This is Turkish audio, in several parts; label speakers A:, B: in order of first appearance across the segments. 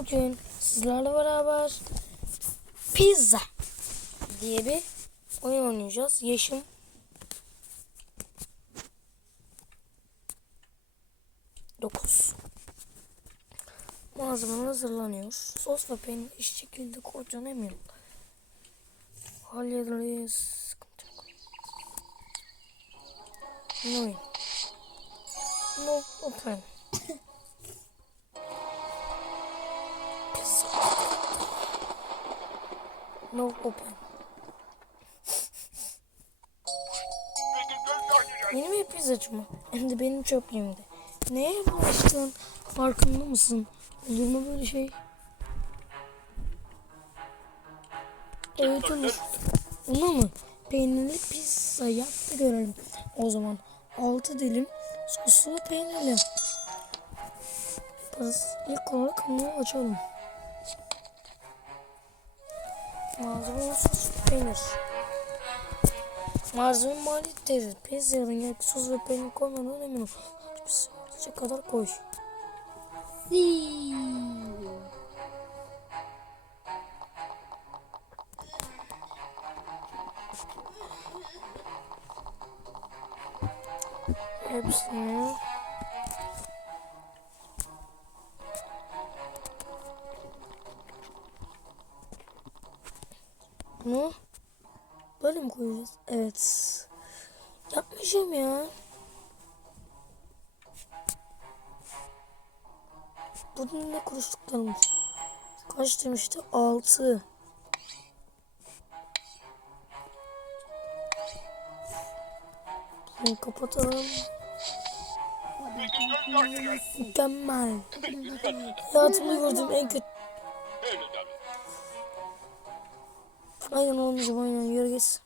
A: Bugün sizlerle beraber pizza diye bir oyun oynayacağız. Yaşım dokuz. Malzemeler hazırlanıyor. Sos ve peynir eşit şekilde koyacağım eminim. Hallederiz. Sıkıntı yok. No open. No open. Yeni bir pizzacı mı? Hem de benim çöplüğümde. Neye bulaştın? Farkında mısın? Olur mu böyle şey? Evet olur. Ona mı? Peynirli pizza yap da görelim. O zaman 6 dilim soslu peynirli. Yaparız. İlk olarak hamuru açalım. Malzeme sos ve peynir. Malzeme maliyetleri. Yanına sos ve peynir ol. Bir salça kadar koy. Hepsini Bunu böyle mi koyacağız? Evet. Yapmayacağım ya. Bunun ne kuruşluklarımız? Kaç demişti? Altı. Bunu kapatalım. Mükemmel. Hayatımda gördüğüm en kötü. Aynen olmayacağım aynen yürü gitsin.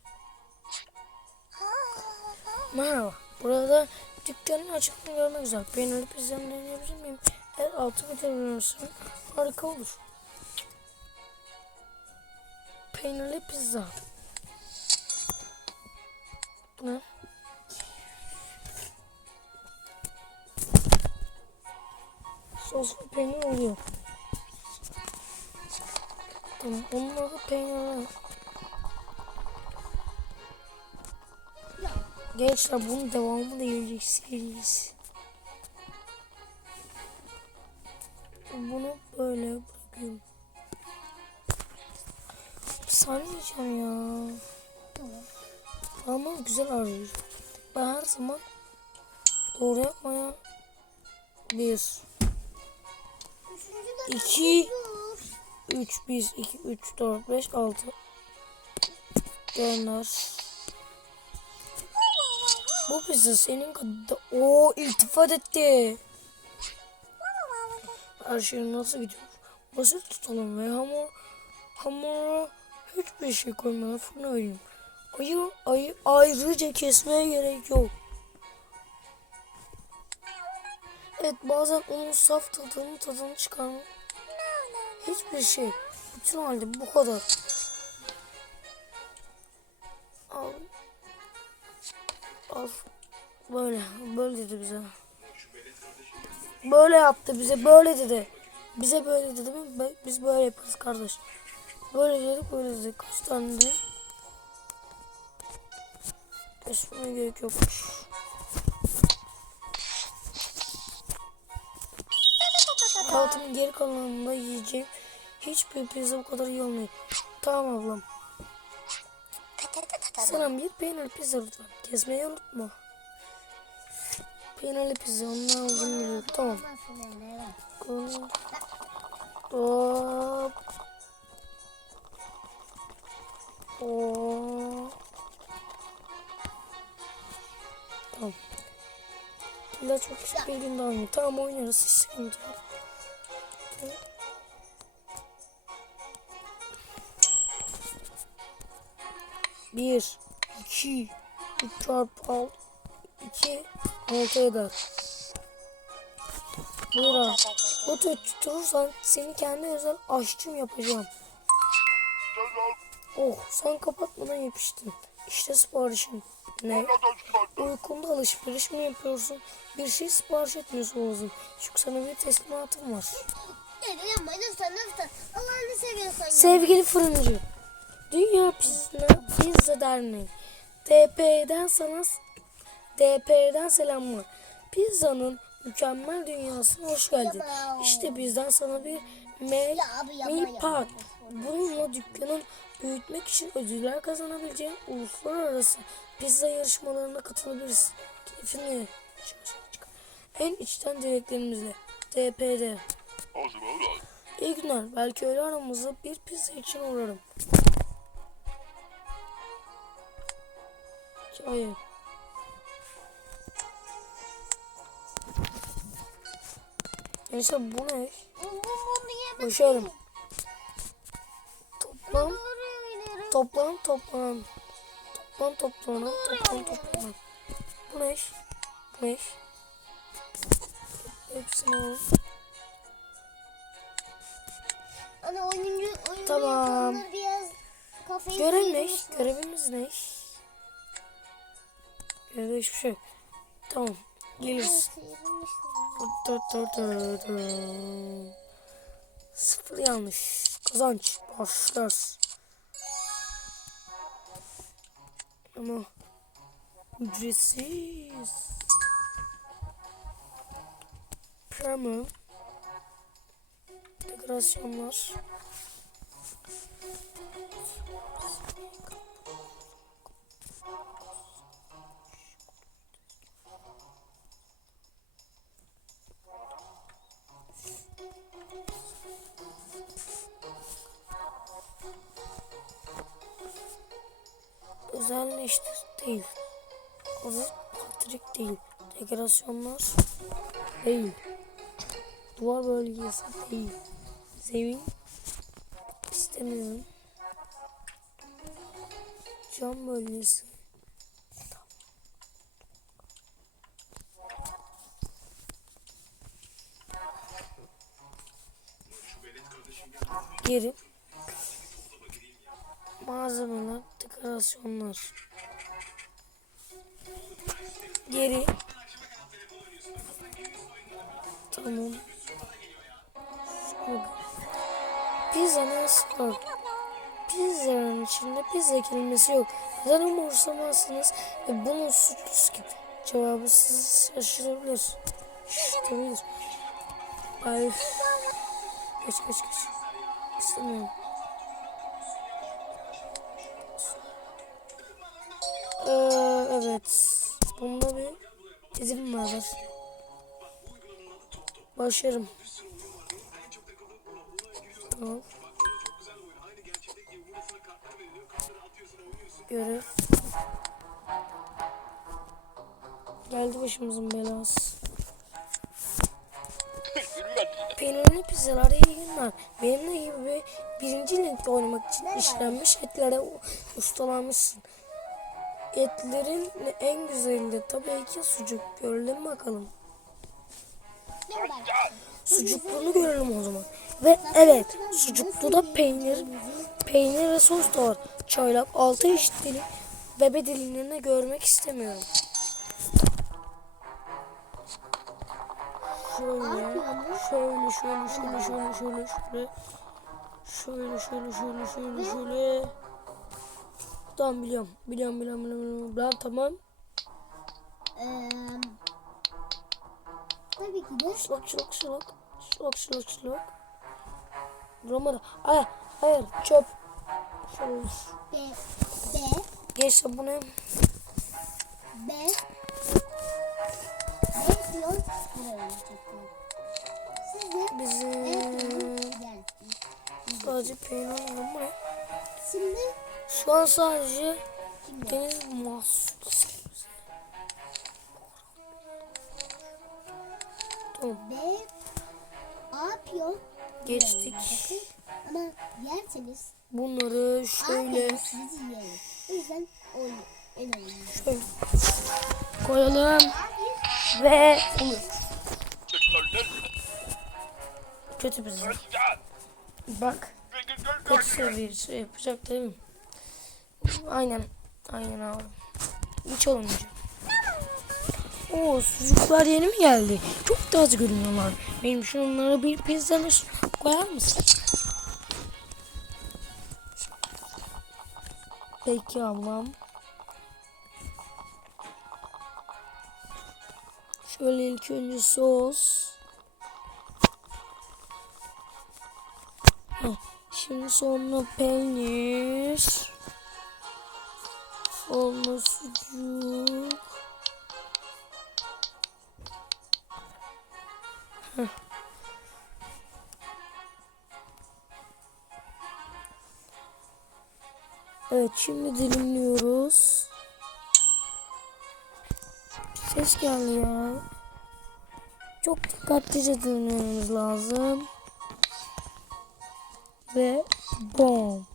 A: Merhaba. Burada dükkanın açıklığını görmek güzel. Peynirli pizzanı deneyebilir miyim? Eğer altı bitirirsen harika olur. Peynirli pizza. Bu ne? Sos peynir oluyor. Tamam, onun adı peynirli. Gençler bunun devamı da gelecek serisi. Bunu böyle bırakıyorum. Sarmayacağım ya. Ama güzel arıyor. Ben her zaman doğru yapmaya bir, iki, üç, bir, iki, üç, dört, beş, altı. Gönder. Bu pizza senin kadar... Oo iltifat etti. Her şey nasıl gidiyor? Basit tutalım ve hamur, hamura hiçbir şey koymadan fırına vereyim. Ayı, ayı ayrıca kesmeye gerek yok. Evet bazen onun saf tadını tadını çıkarma. Hiçbir şey. Bütün halde bu kadar. Al. Böyle. Böyle dedi bize. Böyle yaptı bize. Böyle dedi. Bize böyle dedi mi? Biz böyle yaparız kardeş. Böyle dedik böyle dedik. Kaç tane gerek yokmuş. Hayatımın geri kalanında yiyeceğim. Hiçbir pizza bu kadar iyi olmuyor. Tamam ablam. Sana bir peynirli pizza lütfen. Kesmeyi unutma. Peynirli pizza onun ne olduğunu biliyorum. Tamam. Hop. Hop. Tamam. İlla çok küçük bir gün daha. Tamam oynarız. Hiç sıkıntı yok. Bir, iki, üç çarpı alt, iki, altı eder. Buyur. Bu tür tuturursan seni kendi özel aşçım yapacağım. Oh sen kapatmadan yapıştın. İşte siparişin. Ne? Uykunda alışveriş mi yapıyorsun? Bir şey sipariş etmiyorsun oğlum. Çünkü sana bir teslimatım var. Sevgili fırıncı, Dünya Pizza, Pizza Derneği, DP'den sana DP'den selamlar. Pizzanın mükemmel dünyasına hoş geldin. İşte bizden sana bir mail, mail part. Bununla dükkanın büyütmek için ödüller kazanabileceğin uluslararası pizza yarışmalarına katılabilirsin. Keyfini çıkar. En içten dileklerimizle. DPD. İyi günler. Belki öğle aramızda bir pizza için uğrarım. Hayır. Neyse bu ne? Başarım. Toplam, toplam, toplam. Toplam, toplam, toplam, toplam. Bu ne? Bu ne? Hepsini al.
B: Ana oyuncu oyuncu
A: Tamam.
B: biraz kafayı
A: Görev ne? Görevimiz ne iş? Görevde hiçbir şey yok. Tamam. Geliriz. Dur, dur, dur, dur. Sıfır yanlış. Kazanç. Başlar. Ama ücretsiz. Premium. Dekorasyonlar. Değil. Hazır patrik değil. Dekorasyonlar değil. Duvar bölgesi değil. Zemin istemiyorum. Cam bölgesi. Geri. Malzemeler, dekorasyonlar. Geri. Tamam. Şöyle. Pizza nasıl yok? Pizzanın içinde pizza kelimesi yok. Neden umursamazsınız ve bunun suçlusu kim? Cevabı sizi şaşırabilir. Şaşırtabilir. Ay. Geç geç geç. İstemiyorum. Ee, evet. Bunda bir izin var. Başlarım. Tamam. Görev. Geldi başımızın belası. Peynirli pizzalar iyi günler. Benimle gibi bir birinci ligde oynamak için işlenmiş etlere ustalanmışsın. Etlerin en güzeli de tabii ki sucuk. Görelim bakalım. Sucukluğunu görelim o zaman. Ve evet sucuklu da peynir, peynir ve sos da var. Çaylak altı eşit dilim bebe dilimlerini görmek istemiyorum. Şöyle, şöyle, şöyle, şöyle, şöyle, şöyle, şöyle. Şöyle, şöyle, şöyle, şöyle, şöyle. Tamam biliyorum. Biliyorum, biliyorum, biliyorum. biliyorum. Ben tamam.
B: Eee, tabii ki de
A: Şılak, şılak, şılak. Şılak, şılak, şılak. Roma'da. Hayır, hayır, çöp. Şöyle.
B: B, B,
A: Geç bu ne?
B: B, B diyor. Size
A: Bizim sadece peynir var. Ne?
B: Şimdi
A: Şu an sadece deniz
B: A piyon.
A: geçtik.
B: Ama yerseniz
A: Bunları şöyle şöyle koyalım ve olur. Kötü bir şey. Bak. Kötü seviyesi yapacak değil mi? Aynen. Aynen abi. Hiç olmayacak. Oo sucuklar yeni mi geldi? Çok da görünüyorlar. Benim şunlara bir pizza koyar mısın? Peki ablam. Şöyle ilk önce sos. Şimdi sonra peynir. Heh. Evet şimdi dilimliyoruz. Ses geldi ya. Çok dikkatlice dilimlememiz lazım. Ve bom.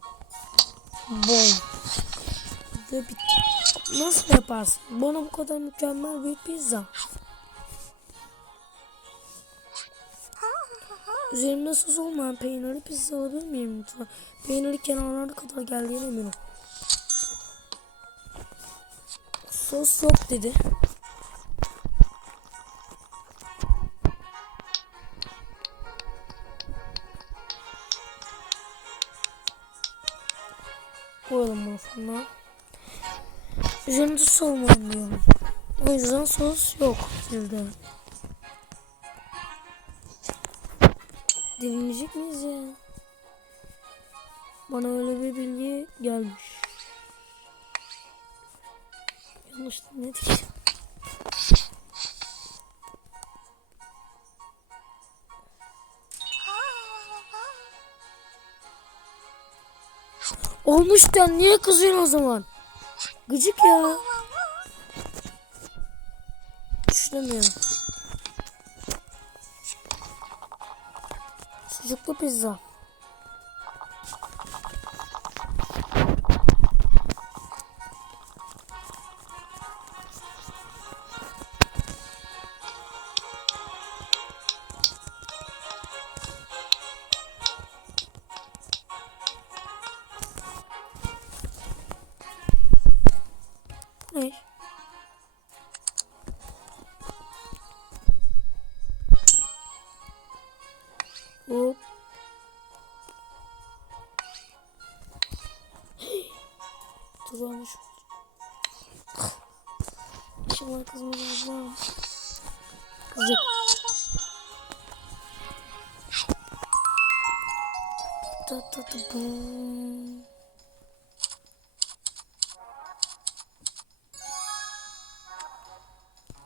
A: Bom. Ve bitti. Nasıl yaparsın? Bana bu kadar mükemmel bir pizza. Üzerinde sos olmayan peynirli pizza alabilir miyim lütfen? Peyniri kenarlarına kadar geldiğine eminim. Sos yok dedi. Sos olmayan diyorum. O yüzden sos yok bizde. Dinleyecek miyiz ya? Bana öyle bir bilgi gelmiş. Yanlış dinledik. Olmuş da niye kızıyorsun o zaman? Gıcık ya. Düşünemiyorum. Sucuklu pizza. İnşallah kızmaz ablam. Kızık. Ta ta ta bum.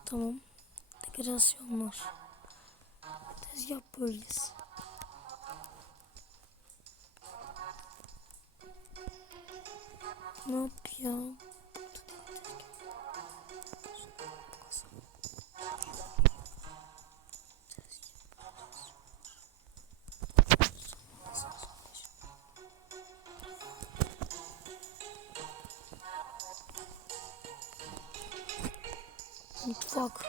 A: Tamam. Dekorasyonlar. Tezgah bölgesi. Ne yapayım? Mutfak.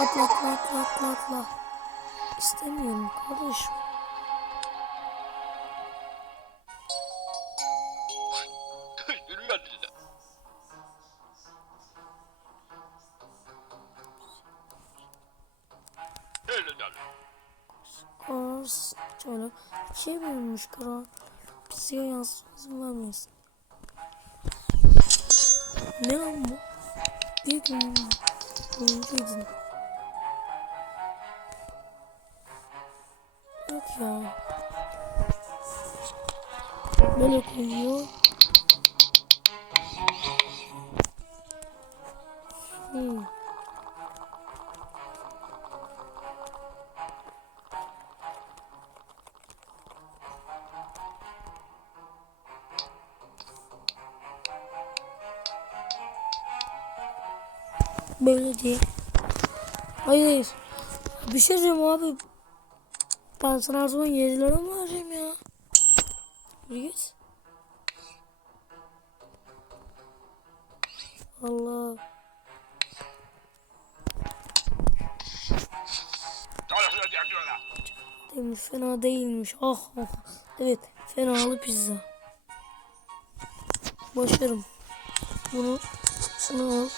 A: Atla atla atla atla atla. İstemiyorum kardeşim. Karar şöyle ikiye bölünmüş karar. Yansın izin vermeyiz. Ne lan bu? Gün oyuncu edin. Yok ya. Böyle koyuyor. Böyle değil. Hayır. Bir şey diyeceğim abi. Ben sana her zaman 7 lira vereceğim ya? Yürü git. Allah. Demiş fena değilmiş. Ah ah. Evet fenalı pizza. Başarım. Bunu şunu al.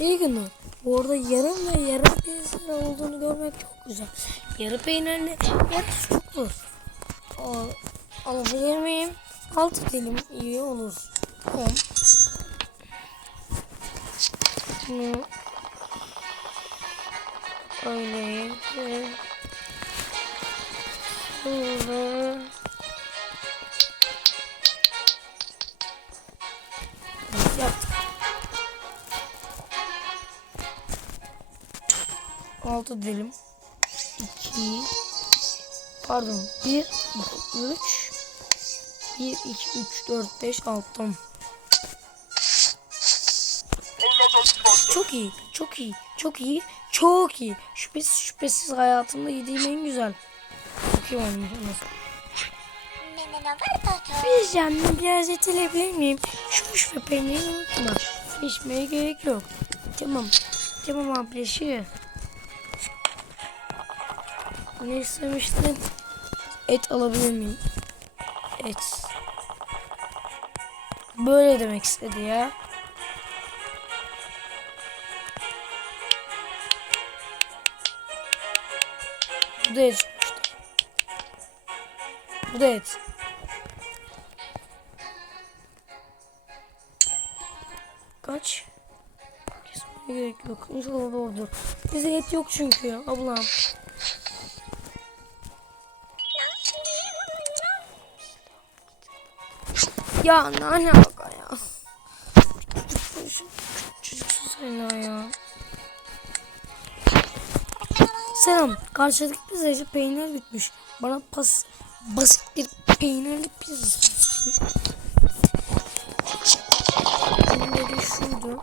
A: İyi günler. Bu arada yarım ve yarım pizza olduğunu görmek çok güzel. Yarı peynirli yarısı çok zor. Alabilir miyim? Altı dilim iyi olur. Tamam. Bunu öyle yedim. 6 dilim. 2 Pardon 1 3 1 2 3 4 5 6 tamam. Çok iyi, çok iyi, çok iyi, çok iyi. Şüphesiz şüphesiz hayatımda yediğim en güzel. Bakayım onu nasıl. Pijamlı biraz et alabilir miyim? Şuş ve peyniri unutma. Pişmeye gerek yok. Tamam. Tamam ablası. Ne istemiştin? Et alabilir miyim? Et. Böyle demek istedi ya. Bu da et. Bu da et. Kaç? Kesmeye gerek yok. İnşallah doğrudur. Bize et yok çünkü ya ablam. Ya ne alaka ya? Sen ya. Selam. Karşıdaki pizzacı peynir bitmiş. Bana pas basit bir peynirli pizza dediği şuydu.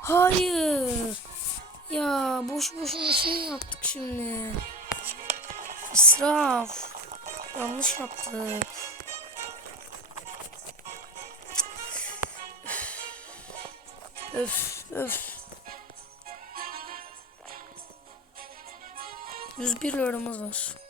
A: Hayır. Ya boş boşuna şey yaptık şimdi. İsraf. Yanlış yaptık. Öf öf. 101 liramız var.